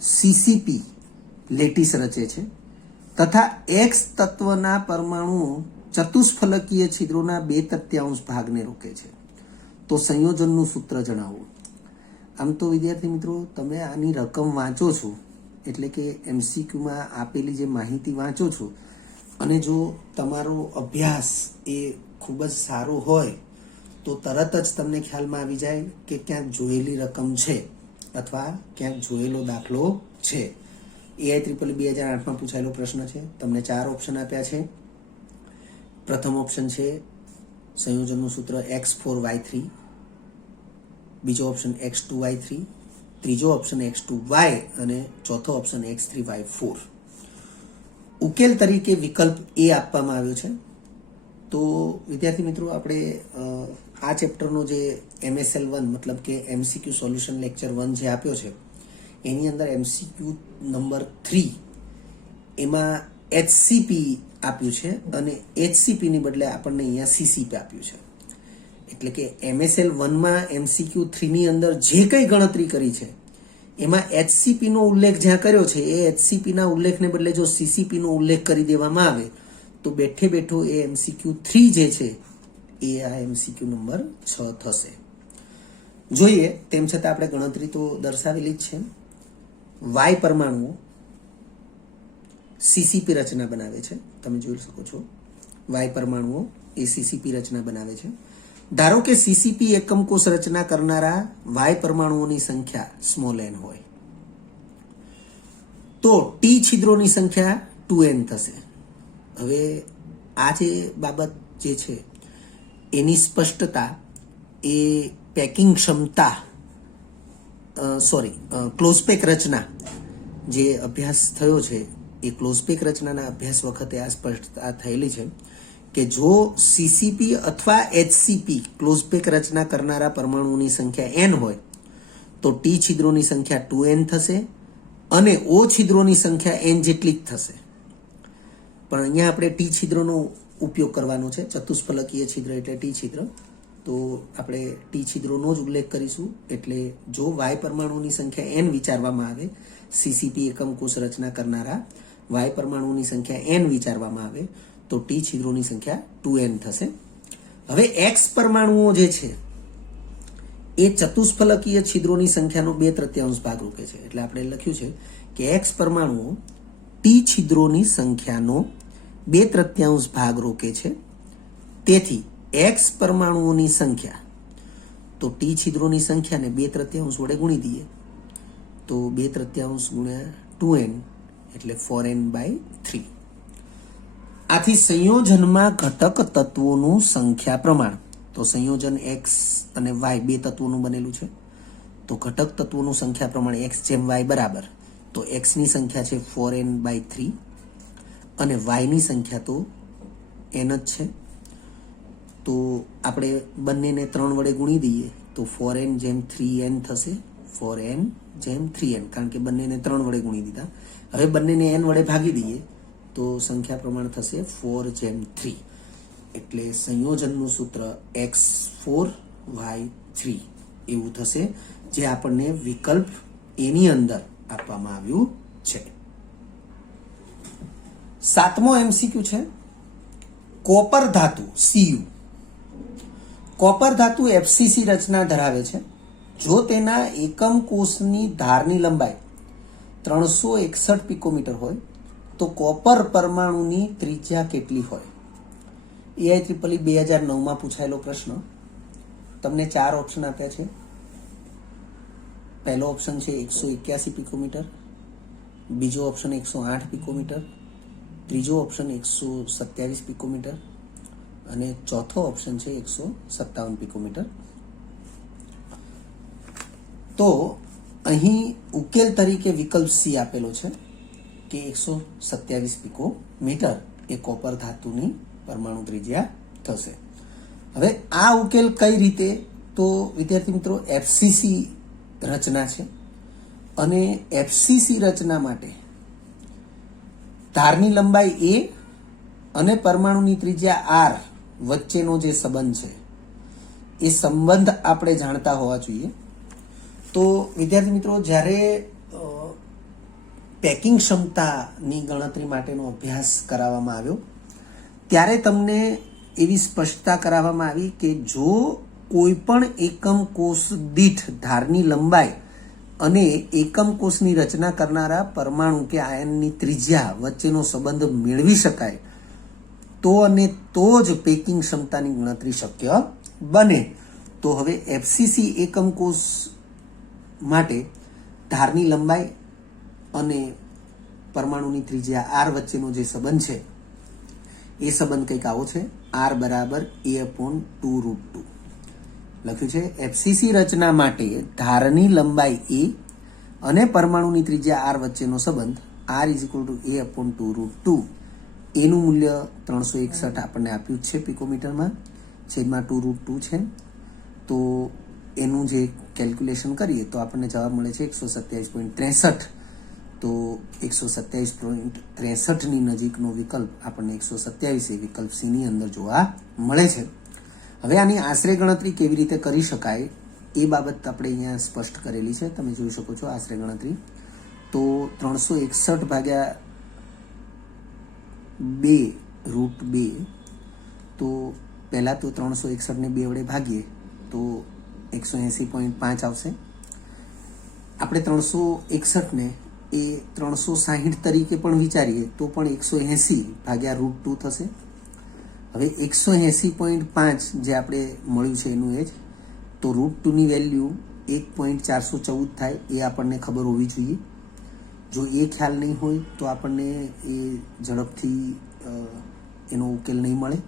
CCP લેટીસ રચે છે તથા એક્સ તત્વના પરમાણુઓ ચતુષ્ફલકીય છિદ્રોના 2/3 ભાગને રોકે છે તો સંયોજનનું સૂત્ર જણાવો. આમ તો વિદ્યાર્થી મિત્રો તમે આની રકમ વાંચો છો એટલે કે એમસીક્યુમાં આપેલી જે માહિતી વાંચો છો અને જો તમારો અભ્યાસ એ ખૂબ જ સારો હોય તો તરત જ તમને ખ્યાલમાં આવી જાય કે ક્યાંક જોયેલી રકમ છે અથવા ક્યાંક જોયેલો દાખલો છે. AIEEE 2008માં પૂછાયેલો પ્રશ્ન છે. તમને 4 ઓપ્શન આપ્યા છે. પ્રથમ ઓપ્શન છે સંયોજનનું સૂત્ર x4y3, બીજો ઓપ્શન x2y3, ત્રીજો ઓપ્શન x2y અને ચોથો ઓપ્શન x3y4. ઉકેલ તરીકે વિકલ્પ એ આપવામાં આવ્યો છે. તો વિદ્યાર્થી મિત્રો આપણે આ ચેપ્ટરનો જે MSL1 મતલબ કે MCQ સોલ્યુશન લેક્ચર 1 જે આપ્યો છે એની અંદર MCQ નંબર 3 એમાં HCP આપ્યું છે અને HCP ની બદલે આપણને અહીંયા CCP આપ્યું છે. એટલે કે MSL1 માં MCQ 3 ની અંદર જે કંઈ ગણતરી કરી છે એમાં HCP નો ઉલ્લેખ જ્યાં કર્યો છે એ HCP ના ઉલ્લેખને બદલે જો CCP નો ઉલ્લેખ કરી દેવામાં આવે તો બેઠે બેઠો એ MCQ 3 જે છે એ આ MCQ નંબર 6 થશે. જોઈએ તેમ છતાં આપણે ગણતરી તો દર્શાવેલી જ છે. Y પરમાણુઓ CCP રચના બનાવે છે. તમે જોઈ શકો છો Y પરમાણુઓ એ CCP રચના બનાવે છે. ધારો કે CCP એકમ કોષ રચના કરનારા Y પરમાણુઓની સંખ્યા સ્મોલ n હોય તો T છિદ્રોની સંખ્યા 2n થશે. હવે આ જે બાબત જે છે એની સ્પષ્ટતા એ પેકિંગ ક્ષમતા ક્લોઝપેક રચના જે અભ્યાસ થયો છે એ ક્લોઝપેક રચનાના અભ્યાસ વખતે આ સ્પષ્ટતા થયેલી છે કે જો CCP અથવા HCP ક્લોઝપેક રચના કરનારા પરમાણુઓની સંખ્યા n હોય તો T છિદ્રોની સંખ્યા 2n થશે અને O છિદ્રોની સંખ્યા n જેટલી જ થશે. પણ અહીંયા આપણે T છિદ્રનો ઉપયોગ કરવાનો છે. ચતુષ્ફલકીય છિદ્ર એટલે T છિદ્ર. તો આપણે T છિદ્રોનો જ ઉલ્લેખ કરીશું. એટલે જો Y પરમાણુની સંખ્યા n વિચારવામાં આવે, CCP એકમ કોષ રચના કરનારા Y પરમાણુની સંખ્યા n વિચારવામાં આવે તો T છિદ્રોની સંખ્યા 2n થશે. હવે X પરમાણુઓ જે છે એ ચતુષ્ફલકીય છિદ્રોની સંખ્યાનો 2/3 ભાગ રોકે છે. એટલે આપણે લખ્યું છે કે X પરમાણુઓ T છિદ્રોની સંખ્યાનો 2/3 ભાગ રોકે છે. તેથી X પરમાણુઓની સંખ્યા તો T છિદ્રોની સંખ્યાને 2/3 વડે ગુણી દઈએ તો 2/3 ગુણ્યા 2n એટલે 4n/3. આથી સંયોજનમાં ઘટક તત્વોનું સંખ્યા પ્રમાણ તો સંયોજન X અને Y બે તત્વોનું બનેલું છે તો ઘટક તત્વોનું સંખ્યા પ્રમાણ X જેમ Y બરાબર તો X ની સંખ્યા છે 4n/3 અને Y ની સંખ્યા તો n જ છે. તો આપણે બંનેને 3 વડે ગુણી દઈએ તો 4n જેમ 3n થશે. 4n જેમ 3n કારણ કે બંનેને 3 વડે ગુણી દીધા. હવે બંનેને n વડે ભાગી દઈએ તો સંખ્યા પ્રમાણ થશે 4 જેમ 3. એટલે સંયોજનનું સૂત્ર X4Y3 એવું થશે જે આપણને વિકલ્પ એની અંદર આપવામાં આવ્યું છે. 7મો MCQ છે કોપર ધાતુ Cu. કોપર ધાતુ FCC રચના ધરાવે છે. જો તેના એકમ કોષની ધારની લંબાઈ 361 પિકોમીટર હોય તો કોપર પરમાણુની ત્રિજ્યા કેટલી હોય? AIEEE 2009માં પૂછાયેલો પ્રશ્ન. તમને 4 ઓપ્શન આપ્યા છે. પહેલો ઓપ્શન છે 181 પિકોમીટર, બીજો ઓપ્શન 108 પિકોમીટર, ત્રીજો ઓપ્શન 127 પિકોમીટર અને ચોથો ઓપ્શન છે 157 પિકોમીટર. તો અહીં ઉકેલ તરીકે વિકલ્પ C આપેલો છે કે 127 પિકોમીટર એ કોપર ધાતુની પરમાણુ ત્રિજ્યા થશે. હવે આ ઉકેલ કઈ રીતે? તો વિદ્યાર્થી મિત્રો FCC રચના છે અને FCC રચના માટે ધારની લંબાઈ a અને પરમાણુની ત્રિજ્યા r વચ્ચેનો જે સંબંધ છે એ સંબંધ આપણે જાણતા હોવા જોઈએ. તો વિદ્યાર્થી મિત્રો જ્યારે પેકિંગ ક્ષમતાની ગણતરી માટેનો અભ્યાસ કરાવવામાં આવ્યો ત્યારે તમને એવી સ્પષ્ટતા કરાવવામાં આવી કે જો કોઈ પણ એકમ કોષ દીઠ ધારની લંબાઈ અને એકમ કોષની રચના કરનારા પરમાણુ કે આયનની ત્રિજ્યા વચ્ચેનો સંબંધ મેળવી શકાય તો જ પેકિંગ ક્ષમતાની ગણતરી શક્ય બને. તો હવે એફસીસી એકમ કોષ માટે ધારની લંબાઈ અને પરમાણુની ત્રિજ્યા આર વચ્ચેનો જે સંબંધ છે એ સંબંધ કંઈક આવો છે, આર બરાબર A/2√2 લખ્યું છે. એફસીસી રચના માટે ધારની લંબાઈ એ અને પરમાણુની ત્રિજ્યા આર વચ્ચેનો સંબંધ આર A/2√2 એનું મૂલ્ય 361 આપણને આપ્યું જ છે પિકોમીટરમાં, છેદમાં 2√2 છે. તો એનું જે કેલ્ક્યુલેશન કરીએ તો આપણને જવાબ મળે છે 127.63. તો 127.63ની નજીકનો વિકલ્પ આપણને 127 એ વિકલ્પ સીની અંદર જોવા મળે છે. હવે આની આશરે ગણતરી કેવી રીતે કરી શકાય એ બાબત આપણે અહીંયા સ્પષ્ટ કરેલી છે, તમે જોઈ શકો છો આશરે ગણતરી. તો 361 ભાગ્યા 2√2, તો પહેલાં તો 361ને 2 વડે ભાગીએ તો 180.5 આવશે. આપણે 361ને એ 360 તરીકે પણ વિચારીએ તો પણ 180 ભાગ્યા √2 થશે. હવે 180.5 જે આપણે મળ્યું છે એનું એ જ, તો √2ની વેલ્યુ 1.414 થાય એ આપણને ખબર હોવી જોઈએ. જો એ ખ્યાલ નહીં હોય તો આપણને એ ઝડપથી એનો ઉકેલ નહીં મળે.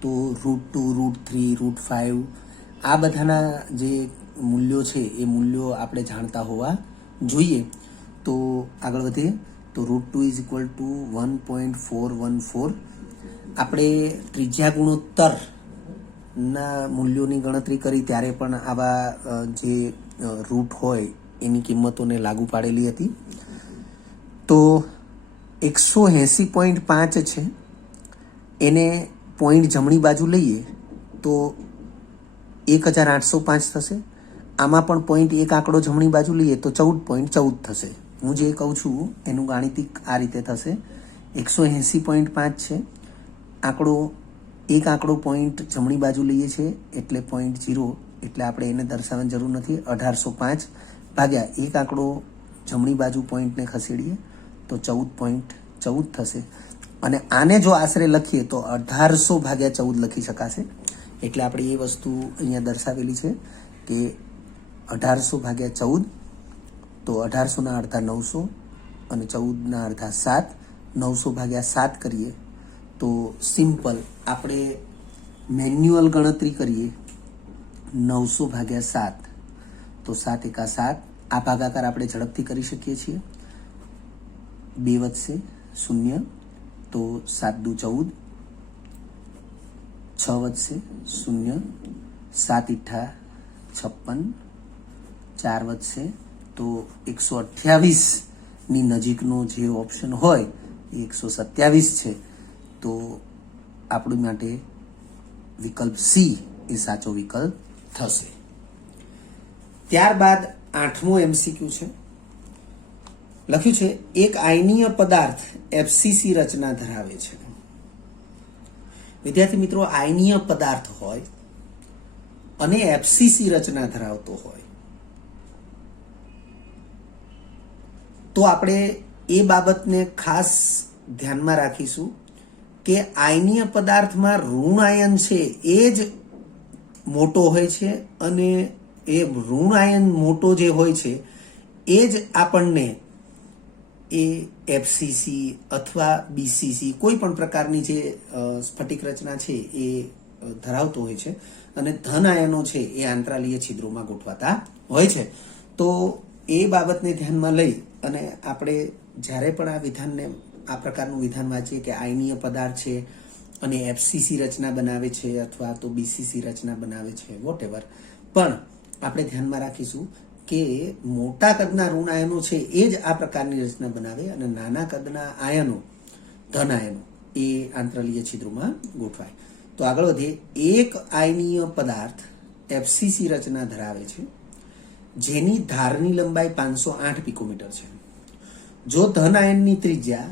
તો √2, √3, √5 આ બધાના જે મૂલ્યો છે એ મૂલ્યો આપણે જાણતા હોવા જોઈએ. તો આગળ વધીએ તો √2 = 1.414. આપણે ત્રિજ્યા ગુણોત્તરના મૂલ્યોની ગણતરી કરી ત્યારે પણ આવા જે રૂટ હોય એની કિંમતોને લાગુ પાડેલી હતી. તો 180.5 છે એને પોઈન્ટ જમણી બાજુ લઈએ તો 1805 થશે. આમાં પણ પોઈન્ટ એક આંકડો જમણી બાજુ લઈએ તો 14.14 થશે. હું જે કહું છું એનું ગાણિતિક આ રીતે થશે. 180.5 છે, એક આંકડો પોઈન્ટ જમણી બાજુ લઈએ છીએ એટલે 0.0, એટલે આપણે એને દર્શાવવાની જરૂર નથી. 1805 ભાગ્યા એક આંકડો જમણી બાજુ પોઈન્ટને ખસેડીએ તો 14.14 થશે. અને આને જો આશરે લખીએ તો 1800 ભાગ્યા 14 લખી શકાશે. એટલે આપણે એ વસ્તુ અહીંયા દર્શાવેલી છે કે 1800 ભાગ્યા 14, તો 1800ના અડધા 900 અને 14ના અડધા 7. 900 ભાગ્યા 7 કરીએ તો સિમ્પલ આપણે મેન્યુઅલ ગણતરી કરીએ 900 ભાગ્યા 7, તો 7 એકા 7. આ ભાગાકાર આપણે ઝડપથી કરી શકીએ છીએ. 2 વધશે 0, તો 7 દુ 14, 6 વધશે 0, 7 ઈઠા 56, 4 વધશે તો 128ની નજીકનો જે ઓપ્શન હોય એ 127 છે. તો આપણી માટે વિકલ્પ સી એ સાચો વિકલ્પ થશે. ત્યારબાદ 8મો MCQ છે. લખ્યું છે એક આયનીય પદાર્થ એફસીસી રચના ધરાવે છે. વિદ્યાર્થી મિત્રો, આયનીય પદાર્થ હોય અને એફસીસી રચના ધરાવતો હોય તો આપણે એ બાબતને ખાસ ધ્યાનમાં રાખીશું કે આયનીય પદાર્થમાં ઋણ આયન છે એ જ મોટો હોય છે અને એ ઋણ આયન મોટો જે હોય છે એ જ આપણને એ એફસીસી અથવા બીસીસી કોઈ પણ પ્રકારની જે સ્ફટિક રચના છે એ ધરાવતો હોય છે. અને ધન આયનો છે એ આંતરાલીય છિદ્રોમાં ગોઠવાતા હોય છે. તો એ બાબતને ધ્યાનમાં લઈ અને આપણે જ્યારે પણ આ વિધાનને આ પ્રકારનું વિધાન વાંચીએ કે આયનીય પદાર્થ છે અને એફસીસી રચના બનાવે છે અથવા તો બીસીસી રચના બનાવે છે, વોટેવર, પણ આપણે ધ્યાનમાં રાખીશું કે મોટા કદના ઋણ આયનો છે એ જ આ પ્રકારની રચના બનાવે અને નાના કદના આયનો, ધન આયનો, એ આંતરાલીય છિદ્રોમાં ગોઠવાય. તો આગળ વધીએ. એક આયનીય પદાર્થ એફસીસી રચના ધરાવે છે જેની ધારની લંબાઈ 508 પિકોમીટર છે. જો ધન આયનની ત્રિજ્યા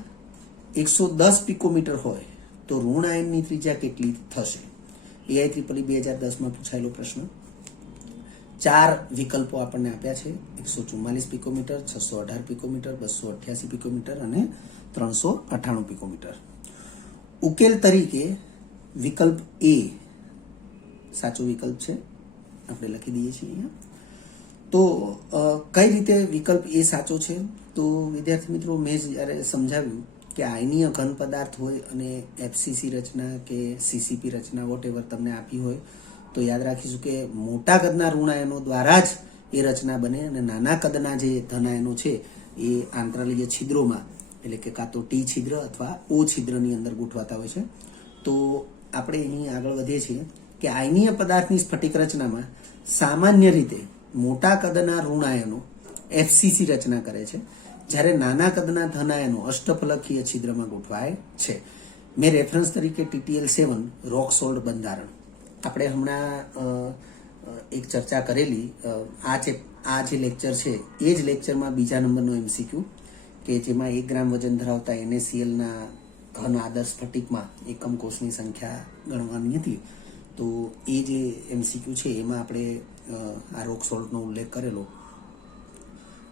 110 પિકોમીટર હોય તો ઋણ આયનની ત્રિજ્યા કેટલી થશે? AIEEE 2010 માં પૂછાયેલો પ્રશ્ન. 4 વિકલ્પો આપણને આપ્યા છે: 144 પિકોમીટર, 618 પિકોમીટર, 288 પિકોમીટર અને 398 પિકોમીટર. ઉકેલ તરીકે વિકલ્પ A સાચો વિકલ્પ છે, આપણે લખી દઈએ છીએ અહીંયા. તો કઈ રીતે વિકલ્પ A સાચો છે? તો વિદ્યાર્થી મિત્રો, મેં જ્યારે સમજાવ્યું કે આયનીય ઘન પદાર્થ હોય અને FCC રચના કે CCP રચના વોટ એવર તમને આપી હોય તો યાદ રાખીશું કે મોટા કદના ઋણ આયનો દ્વારા જ એ રચના બને અને નાના કદના જે ધન આયનો છે એ આંતરલીય છિદ્રોમાં, એટલે કે કાં તો T છિદ્ર અથવા O છિદ્રની અંદર ગોઠવાતા હોય છે. તો આપણે અહીં આગળ વધીએ છીએ કે આયનીય પદાર્થની સ્ફટિક રચનામાં સામાન્ય રીતે મોટા કદના ઋણ આયનો FCC રચના કરે છે, જ્યારે નાના કદના ધન આયનો અષ્ટફલકીય છિદ્રમાં ગોઠવાય છે. મેં રેફરન્સ તરીકે TTL7 રોક સોલ્ટ બંધારણ આપણે હમણાં એક ચર્ચા કરેલી, આ જે લેક્ચર છે એ જ લેક્ચરમાં બીજા નંબરનો MCQ કે જેમાં 1 ગ્રામ વજન ધરાવતા NaClના ઘન આદર્શ સ્ફટિકમાં એકમ કોષની સંખ્યા ગણવાની હતી. તો એ જે MCQ છે એમાં આપણે આ રોક સોલ્ટનો ઉલ્લેખ કરેલો.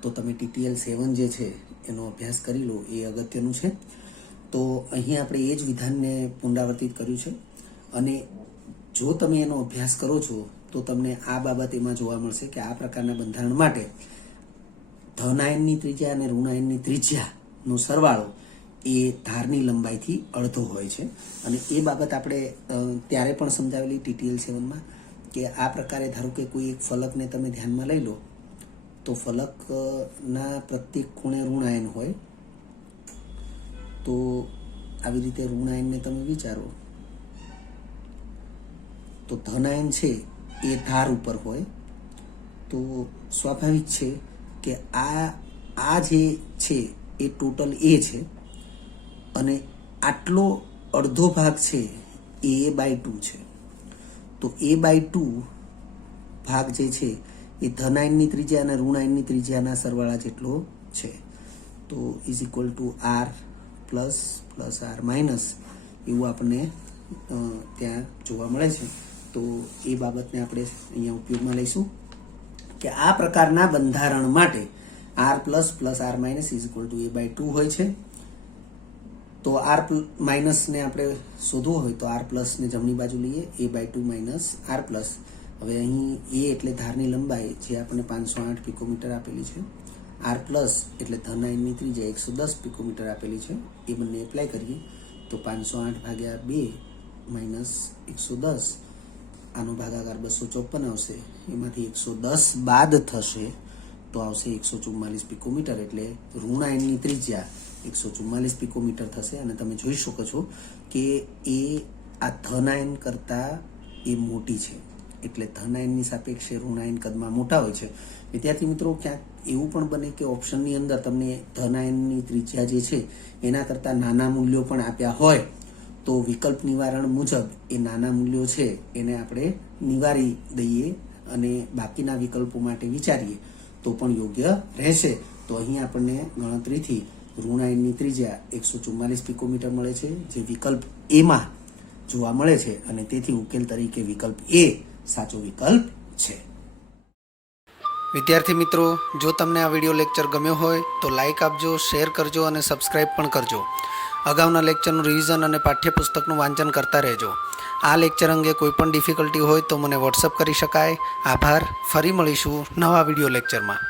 તો તમે TTL7 જે છે એનો અભ્યાસ કરી લો, એ અગત્યનું છે. તો અહીં આપણે એ જ વિધાનને પુનરાવર્તિત કર્યું છે અને જો તમે એનો અભ્યાસ કરો છો તો તમને આ બાબત એમાં જોવા મળશે કે આ પ્રકારના બંધારણ માટે ધન આયનની ત્રિજ્યા અને ઋણ આયનની ત્રિજ્યાનો સરવાળો એ ધારની લંબાઈથી અડધો હોય છે. અને એ બાબત આપણે ત્યારે પણ સમજાવેલી TTL7માં કે આ પ્રકારે ધારો કે કોઈ એક ફલકને તમે ધ્યાનમાં લઈ લો તો ફલકના પ્રત્યેક ખૂણે ઋણ આયન હોય. તો આવી રીતે ઋણ આયનને તમે વિચારો તો ધન આયન છે એ ધાર ઉપર હોય. તો સ્વાભાવિક છે કે આ જે છે એ ટોટલ A છે અને આટલો અડધો ભાગ છે એ A/2 છે. તો A/2 ભાગ જે છે એ ધન આયનની ત્રિજ્યા અને ઋણ આયનની ત્રિજ્યાના સરવાળા જેટલો છે. તો R પ્લસ R માઇનસ એવું આપણને ત્યાં જોવા મળે છે. તો એ બાબતને આપણે અહીંયા ઉપયોગમાં લઈશું કે આ પ્રકારના બંધારણ માટે R plus R minus A/2 હોય છે. તો R માઇનસને આપણે શોધવું હોય તો R પ્લસને જમણી બાજુ લઈએ, A/2 માઇનસ R પ્લસ. હવે અહીં A એટલે ધારની લંબાઈ જે આપણને 508 પિકોમીટર આપેલી છે, R પ્લસ એટલે ધન આયનની ત્રિજ્યા 110 પિકોમીટર આપેલી છે. એ બંને એપ્લાય કરીએ તો 508/2 માઇનસ 110, આનો ભાગાકાર 254 આવશે. એમાંથી 110 બાદ થશે તો આવશે 144 પિકોમીટર. એટલે ઋણ આયનની ત્રિજ્યા 144 પિકોમીટર થશે. અને તમે જોઈ શકો છો કે એ આ ધન આયન કરતાં એ મોટી છે, એટલે ધન આયનની સાપેક્ષે ઋણ આયન કદમાં મોટા હોય છે. વિદ્યાર્થી મિત્રો, ક્યાંક એવું પણ બને કે ઓપ્શનની અંદર તમને ધન આયનની ત્રિજ્યા જે છે એના કરતાં નાના મૂલ્યો પણ આપ્યા હોય તો વિકલ્પ નિવારણ મુજબ એ નાના મૂલ્યો છે એને આપણે નિવારી દઈએ અને બાકીના વિકલ્પો માટે વિચારીએ તો પણ યોગ્ય રહેશે. તો અહીં આપણને ગણતરીથી ઋણ આયનની ત્રિજ્યા 144 પિકોમીટર મળે છે, જે વિકલ્પ એમાં જોવા મળે છે અને તેથી ઉકેલ તરીકે વિકલ્પ A સાચો વિકલ્પ છે. વિદ્યાર્થી મિત્રો, જો તમને આ વિડીયો લેક્ચર ગમ્યો હોય તો લાઇક આપજો, શેર કરજો અને સબસ્ક્રાઇબ પણ કરજો. અગાઉના લેક્ચરનું રિવિઝન અને પાઠ્યપુસ્તકનું વાંચન કરતા રહેજો. આ લેક્ચર અંગે કોઈ પણ ડિફિકલ્ટી હોય તો મને વોટ્સઅપ કરી શકાય. આભાર. ફરી મળીશું નવા વિડીયો લેક્ચરમાં.